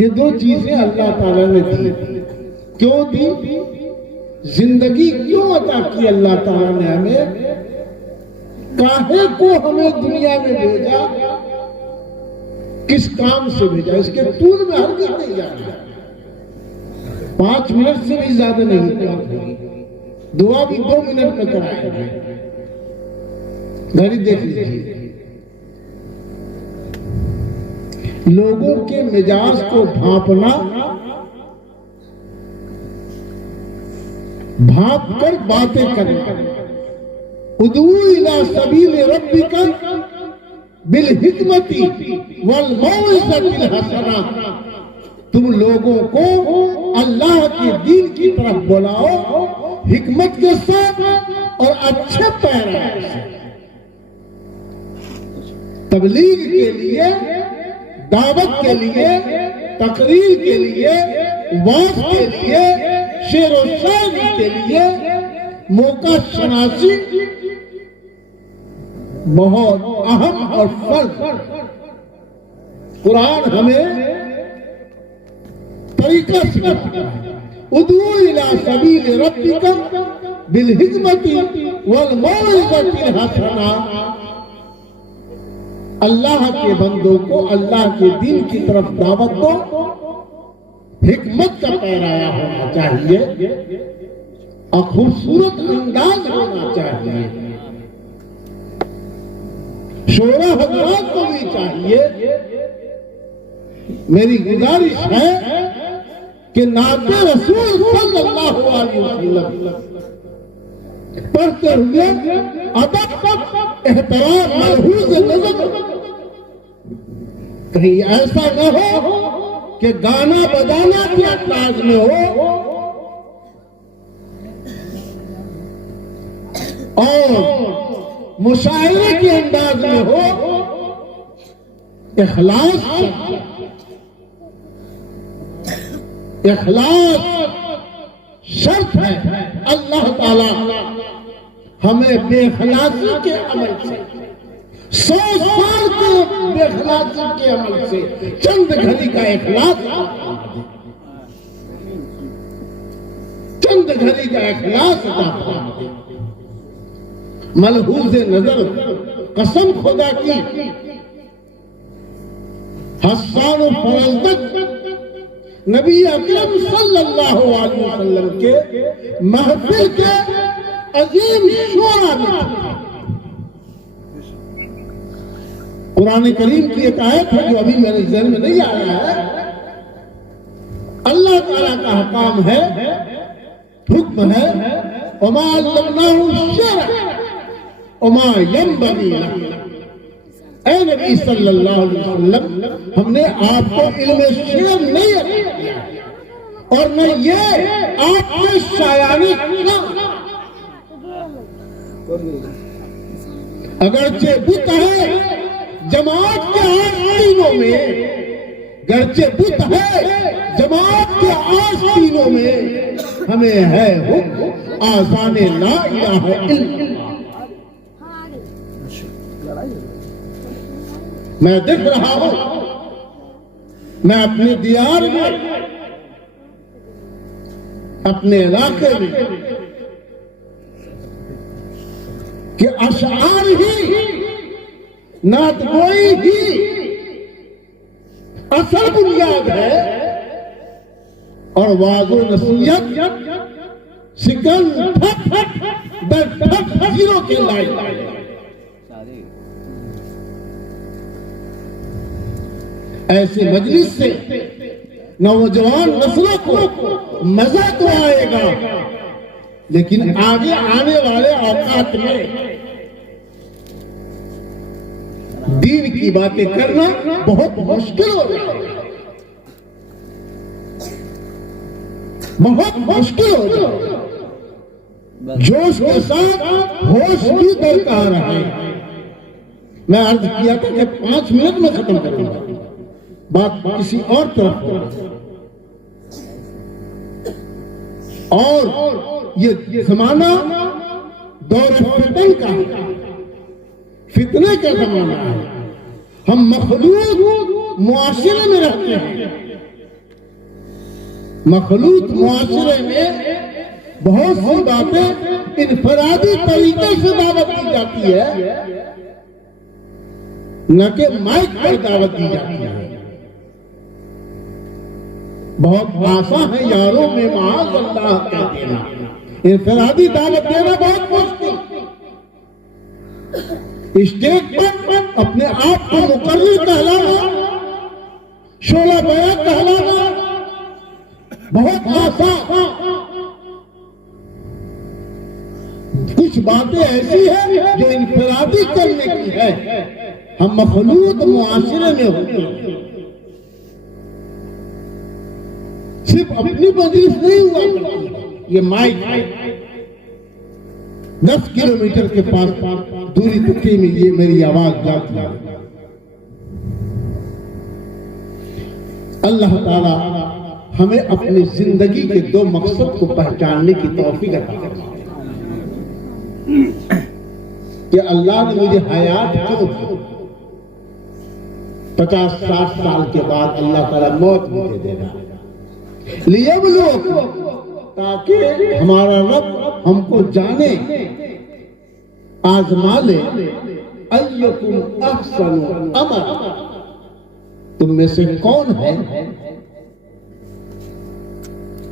ये दो चीजें अल्लाह ताला ने दी। क्यों दी? जिंदगी क्यों अता की अल्लाह ताला ने हमें? काहे को हमें दुनिया में भेजा? किस काम से भेजा? इसके तूल में हरगिज़ नहीं जाना। 5 मिनट से भी ज्यादा नहीं। दुआ भी 2 मिनट में कराएंगे। घड़ी देख लीजिए। लोगों के मिजाज को भांपना, भांप कर बातें करना। उदू इला सबील रब्बिका बिल हिकमती वल मौइज़तिल हसना। तुम लोगों को अल्लाह के दीन की तरफ बुलाओ हिकमत के साथ और अच्छे पैराए से। तबलीग के लिए, दावत के लिए, तकरीर के लिए, वाज के लिए, शेर और शायरी के लिए, मौका शनासी बहुत अहम और फर्ज। कुरान हमें तरीका सिखाता है। उदू इला सबील रब्बिका बिल हिकमती वल मौइज़तिल हसना। अल्लाह के बंदों को अल्लाह के दीन की तरफ दावत दो। हिकमत का पैराया होना चाहिए और खूबसूरत अंदाज होना चाहिए। शोरा हजरात को भी चाहिए। मेरी गुजारिश है कि नाते रसूल सल्लल्लाहु अलैहि वसल्लम पढ़ते हुए अदब, एहतराम, मलहूज़ नज़र। कहीं ऐसा न हो कि गाना बजाना के अंदाज में हो और मुशायरे के अंदाज में हो। इखलास, इखलास शर्त है। अल्लाह ताला हमें बेखलासी के अमल से, 100 साल के बेखलासी के अमल से चंद घड़ी का इखलास, चंद घड़ी का इखलास मलहूज़ नजर। कसम खुदा की, हस्सान फरज़दत नबी अकरम सल्लल्लाहु अलैहि वसल्लम के महफिल के अजीम शोरा में कुरान करीम की एक आयत है जो अभी मेरे ज़हन में नहीं आया है। अल्लाह ताला का हुक्म है, हुक्म है, वमा अल्लमनाहु शिअर वमा यंबगी लहु। ऐ नबी सल्लल्लाहु अलैहि वसल्लम, हमने आपको इल्म शिअर नहीं दिया और न ये आपके शायानी। अगरचे बुत है जमात के 8 तीनों में, गरचे बुत है जमात के 8 तीनों में, हमें है हुक्म आज़ाने ला इलाहा इल्लल्लाह। मैं देख रहा हूं, मैं अपने दियार में, अपने इलाके में कि अशआर ही, नातगोई ही असल बुनियाद है और वाज़ो नसीहत शिकन ठक जीरो के लायक। ऐसे मजलिस से नौजवान नस्लों को मजा तो आएगा, लेकिन आगे आने वाले औकात में दीन की बातें करना बहुत मुश्किल हो जाएगा, बहुत मुश्किल हो जाएगा। जोश के साथ होश भी दरकार है। मैं अर्ज किया था कि 5 मिनट में खत्म करूंगा, बात किसी और तरफ। और ये जमाना दौर फितन का, फितने का जमाना है। हम मखलूक मुआशरे में रहते हैं। मखलूक मुआशरे में बहुत सी बातें इनफरादी तरीके से दावत दी जाती है, न कि माइक पर दावत दी जाती है। बहुत आसान है यारों में माज़ अल्लाह कह देना, इनफरादी दावत देना बहुत मुश्किल। स्टेज पर अपने आप को मुकर्रिर कहलाना, शोला बयान कहलाना बहुत आसान। कुछ बातें ऐसी हैं जो इनफरादी करने की है, हम मखलूक मुआशरे में होते हैं। सिर्फ अपनी मजलिस नहीं हुआ करती, ये माइक 10 किलोमीटर के पास दूरी तुक्की में ये मेरी आवाज जाती है। अल्लाह ताला हमें अपनी जिंदगी के 2 मकसद को पहचानने की तौफीक अता फरमाए कि अल्लाह ने मुझे हयात क्यों दी। 50-60 साल के बाद अल्लाह ताला मौत मुझे देगा, लियब्लुवकुम, ताकि हमारा रब हमको जाने, आजमा ले, अय्युकुम अहसनु अमला, तुम में से कौन है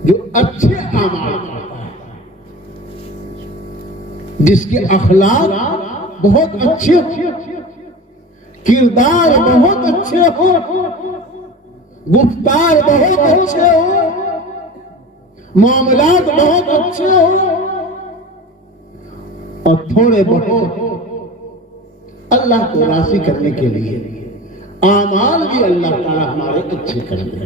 जो अच्छे अमाल करता है, जिसके अखलाक बहुत अच्छे हो, किरदार बहुत अच्छे हो, गुफ्तार बहुत अच्छे हो, मामलात बहुत अच्छे हो, और थोड़े बहुत अल्लाह को राज़ी करने के लिए आमाल भी अल्लाह ताला हमारे अच्छे कर दे।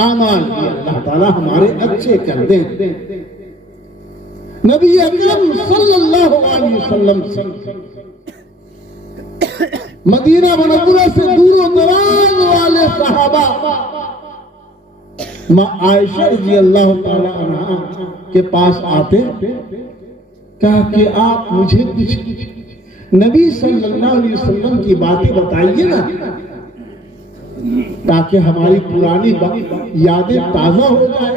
आमाल भी अल्लाह ताला हमारे अच्छे कर दे। नबी अकरम सल्लल्लाहु अलैहि वसल्लम से मदीना मुनव्वरा से दूर दराज वाले सहाबा मां आयशा रज़ी अल्लाह ताला अन्हा के पास आते, कहा कि आप मुझे कुछ नबी सल्लल्लाहु अलैहि वसल्लम की बातें बताइए ना, ताकि हमारी पुरानी यादें ताजा हो जाए।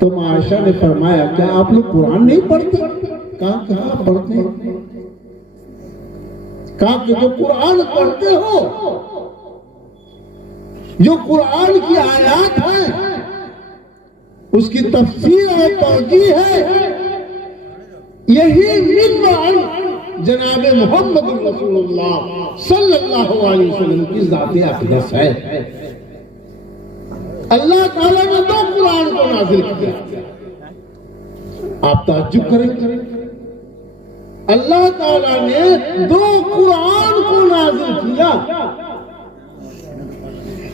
तो आयशा ने फरमाया, क्या आप लोग कुरान नहीं पढ़ते? कहा पढ़ते हैं। कहा कि जो कुरान पढ़ते हो, जो कुरान की आयत है, उसकी तफसीर और तौजीह है, यही मिन जनाब मोहम्मद रसूलुल्लाह सल्लल्लाहु अलैहि वसल्लम की ज़ात अक़दस है। अल्लाह ताला ने 2 कुरान को नाज़िल किया। आप ताज्जुब करेंगे, अल्लाह ताला ने 2 कुरान को नाज़िल किया।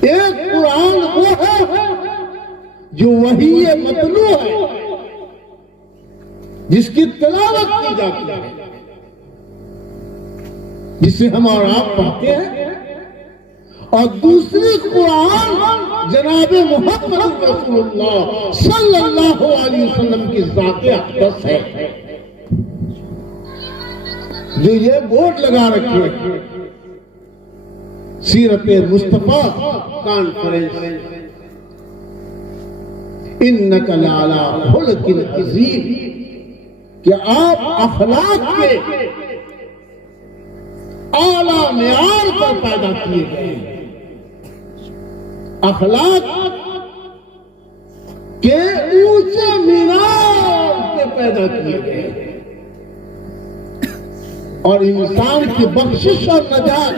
एक कुरान वो है जो वही मतलू है, जिसकी तिलावत की जाती है, जिसे हम और आप पढ़ते हैं, और दूसरी कुरान जनाब मोहम्मद रसूलुल्लाह सल्लल्लाहु अलैहि वसल्लम की ज़ात अक़दस है, जो ये बोर्ड लगा रखे सीरत मुस्तफा कॉन्फ्रेंस, इन्नका लअला खुल्किन अज़ीम, कि आप अखलाक के आला मेयार पर पैदा किए गए, अखलाक के ऊंचे मीनार पे पैदा किए गए, और इंसान की बख्शिश और नजात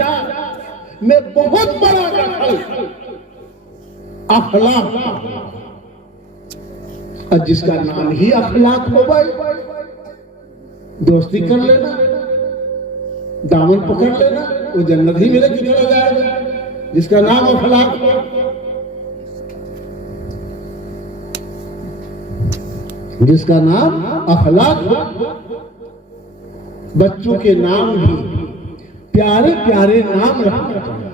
में बहुत बड़ा दखल अखलाक, और जिसका नाम ही अखलाक हो गई, दोस्ती कर लेना, दामन पकड़ लेना, वो जन्नत ही मिले कि चला जाएगा, जिसका नाम अखलाक। जिसका नाम अखलाक हो। बच्चों के नाम भी प्यारे प्यारे नाम रखना चाहिए।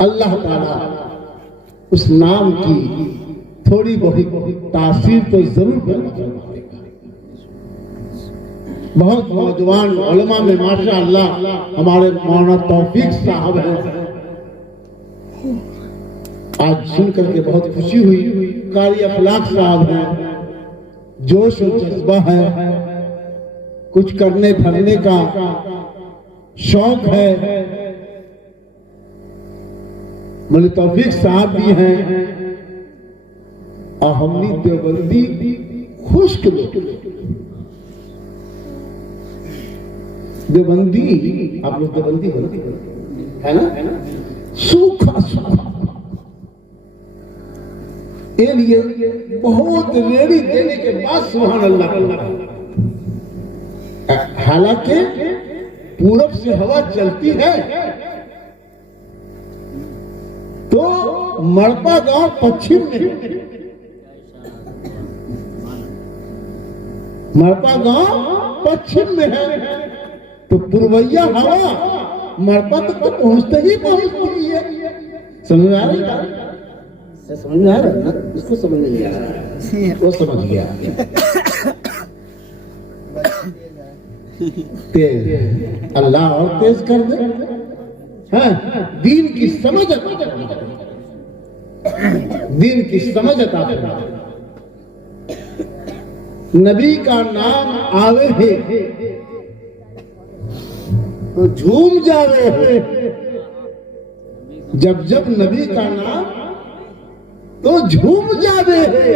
अल्लाह ताला उस नाम की थोड़ी बहुत तासीर तो जरूर पैदा करवा देगा। बहुत नौजवान उलमा में माशाअल्लाह हमारे मौलाना तौफीक साहब हैं। आज सुन करके बहुत खुशी हुई। कारी अखलाक साहब हैं, जोश और जज्बा है, कुछ करने धरने का शौक है। मौलाना तौफीक साहब भी हैं और हमनी देवबंदी खुश्क देवबंदी, आप लोग देवबंदी है ना, सूखा सूखा ये लिए बहुत रेड़ी देने के बाद सुभान अल्लाह। हालांकि पूरब से हवा चलती है तो मड़पा गांव पश्चिम में, मड़पा गांव पश्चिम में है तो पूर्वैया हवा मड़पा तक तो पहुंचते ही पहुंचती है। समझ में आ रही है? समझ में आ रहा है ना? इसको समझ नहीं आ रहा, वो समझ गया। तेज अल्लाह और तेज कर दे। हाँ, दीन की समझ अता फरमा, दीन की समझ अता फरमा। नबी का नाम आवे है तो झूम जावे है, जब जब नबी का नाम तो झूम जावे है,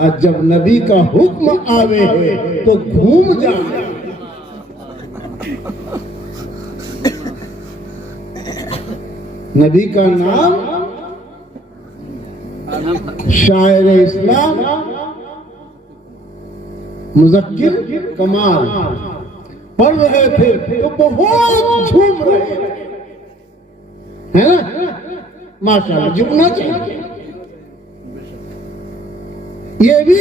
और जब नबी का हुक्म आवे है तो घूम जावे। नबी का नाम शायर इस्लाम मुज़क्किर कमाल पढ़ रहे थे तो बहुत झूम रहे है ना। माशाअल्लाह, झूमना चाहिए। ये भी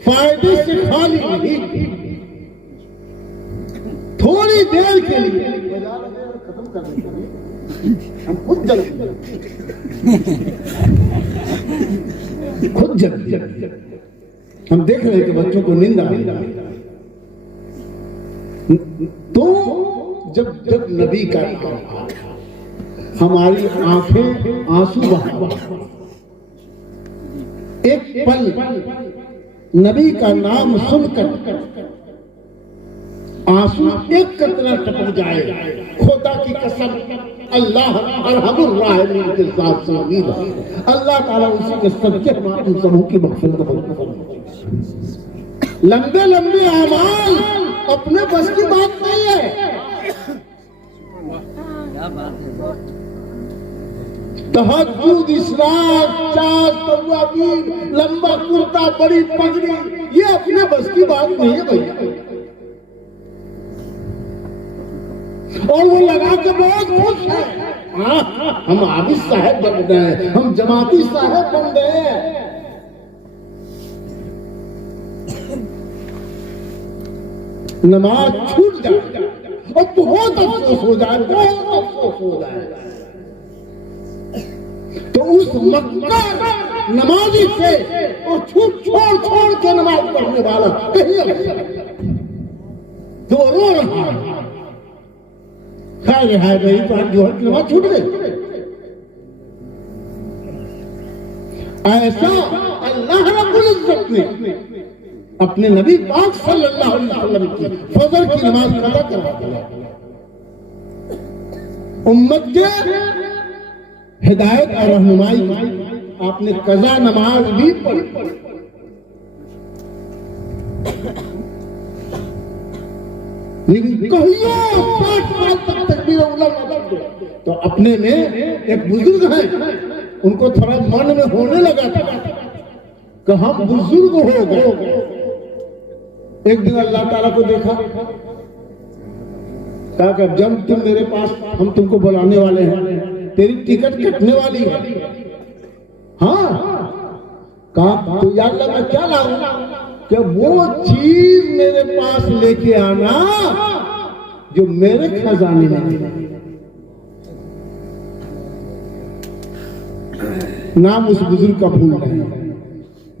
फायदे से खाली नहीं, थोड़ी देर के लिए खत्म करने के लिए हम खुद जल्दी हम देख रहे कि बच्चों को नींद आ रही, तो जब जब नबी का हमारी आंखें आंसू बहा, एक पल नबी का नाम सुनकर आंसू एक कतरा टपक जाए, खुदा की कसम अल्लाह अरहमुर राहिमीन के साथ से उम्मीद है अल्लाह ताला उसी के सदके हम सबों की मग़फ़िरत फरमाए। लंबे लंबे अमाल अपने बस की बात नहीं है। तहज्जुद, इशराक, चार तवाबीन, लंबा कुर्ता, बड़ी पगड़ी, ये अपने बस की बात नहीं है भैया। और वो लगा के बहुत खुश है। हाँ, हम आबिद साहब बन गए, हम जमाती साहब बन गए। नमाज छूट जाए और बहुत अफसोस हो जाए, बहुत अफसोस हो जाए। तो उस मक्का नमाजी से और छोड़ के नमाज पढ़ने वाला कहीं तो रो रहा है, खैर है भाई, तो जो नमाज छूट गई। ऐसा अल्लाह रब्बुल इज्जत ने अपने नबी पाक सल्लल्लाहु अलैहि वसल्लम की फजर की नमाज कदा करा दिया। उम्मत के हिदायत और रहनुमाई आपने कज़ा नमाज भी पढ़ी। लेकिन कहिए 60 साल तक तकबीर उला न दे, तो अपने में एक बुजुर्ग हैं, उनको थोड़ा मन में होने लगा था कि हम बुजुर्ग हो गए। एक दिन अल्लाह ताला को देखा, कहा कि जब तुम मेरे पास, हम तुमको बुलाने वाले हैं, तेरी टिकट कटने वाली है। हाँ, कहा तो यार मैं क्या लाऊं, कि वो चीज मेरे पास लेके आना जो मेरे खजाने में है। नाम उस बुजुर्ग का भूल गए।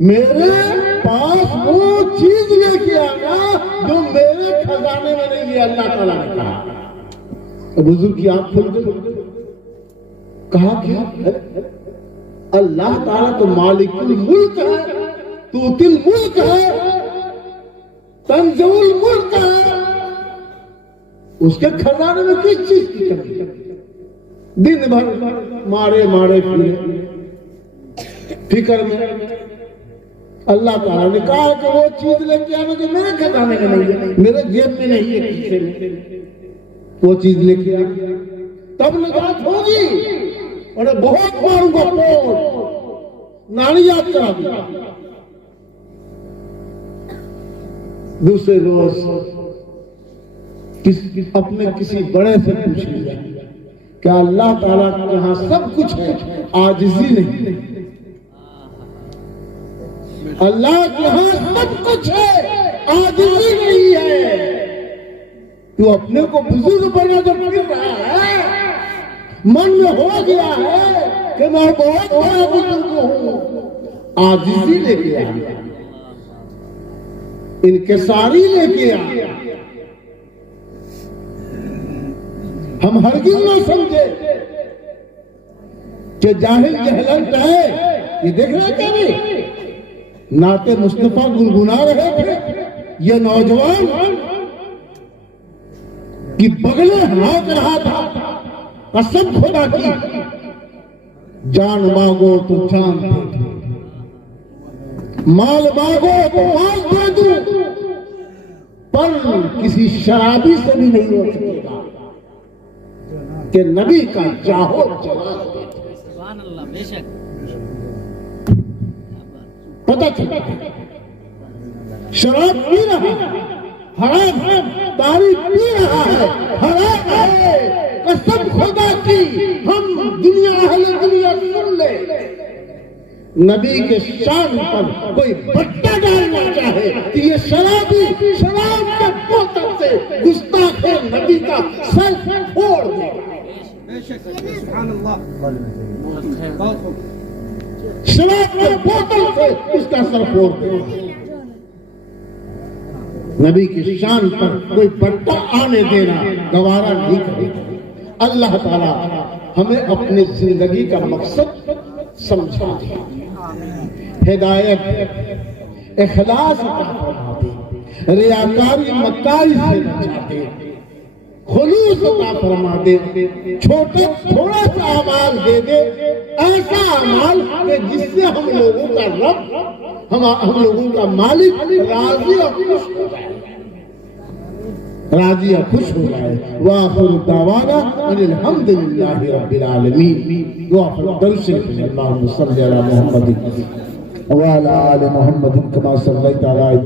मेरे पास वो चीज लेके आना खजाने में नहीं है, अल्लाह ताला ने कहा। बुजुर्ग की आंख खुल गई, कहा क्या? अल्लाह ताला तो मालिकुल मुल्क है, तूतिल मुल्क है, तंजुल मुल्क है, उसके खजाने में किस चीज की कमी है? दिन भर मारे मारे फिरे फिक्र में। अल्लाह ताला ने कहा कि वो चीज लेके आना जो मेरे खजाने में नहीं है, मेरे जेब में नहीं है, किसी में वो चीज लेके आ, तब निजात होगी। और बहुत मारूंगा पोट, नानी याद करा दिया। दूसरे रोज अपने किसी बड़े से पूछ लिया, क्या अल्लाह ताला के यहाँ सब कुछ है, आजिज़ी नहीं? अल्लाह के यहाँ सब कुछ है, आजिज़ी नहीं है। तू अपने को बुजुर्ग बना जब फिर रहा है, मन में हो गया है कि मैं बहुत बड़ा बुजुर्ग हूं, आजिज़ी लेके आ, इनकिसारी लेके आ। हम हरगिज़ न समझे कि जाहिल जहलंत है। ये देख रहे क्या नहीं, नाते मुस्तफा गुनगुना रहे थे, ये नौजवान कि बगले हाथ रहा था, कसम खुदा की, जान मांगो तो जान दे दूं, माल मांगो तो माल दे दूं, पर किसी शराबी से भी नहीं हो सकेगा कि नबी का चाहो जवाब दे। पता चला शराब पी रहा है, हराम है, दारू पी रहा है, हराम है, कसम खुदा की। हम दुनिया अहले दुनिया सुन ले, नबी के शान पर कोई बट्टा डालना चाहे तो ये शराबी शराब के बोतल से गुस्ताख नबी का सर फोड़ दे। शराब के बोतल से उसका सर फोड़ दे। नबी की शान पर कोई बट्टा आने देना गवारा नहीं करेगा। अल्लाह ताला हमें अपनी जिंदगी का मकसद समझा दे, हिदायत इखलास अता फरमा दे, रियाकारी मक्कारी से बचा दे, खुलूस अता फरमा दे, थोड़ा सा अमाल दे दे, ऐसा अमाल कि जिससे हम लोगों का रब, हम लोगों का मालिक राजी और खुश हो जाए, राजी और खुश हो जाए। वाखिर दावाना अनिल हम्दुलिल्लाहि रब्बिल आलमीन। वाखिर दर्शन अल्लाहुम्मा सल्ली अला मुहम्मद व अला आलि मुहम्मद कमा सल्लैता अला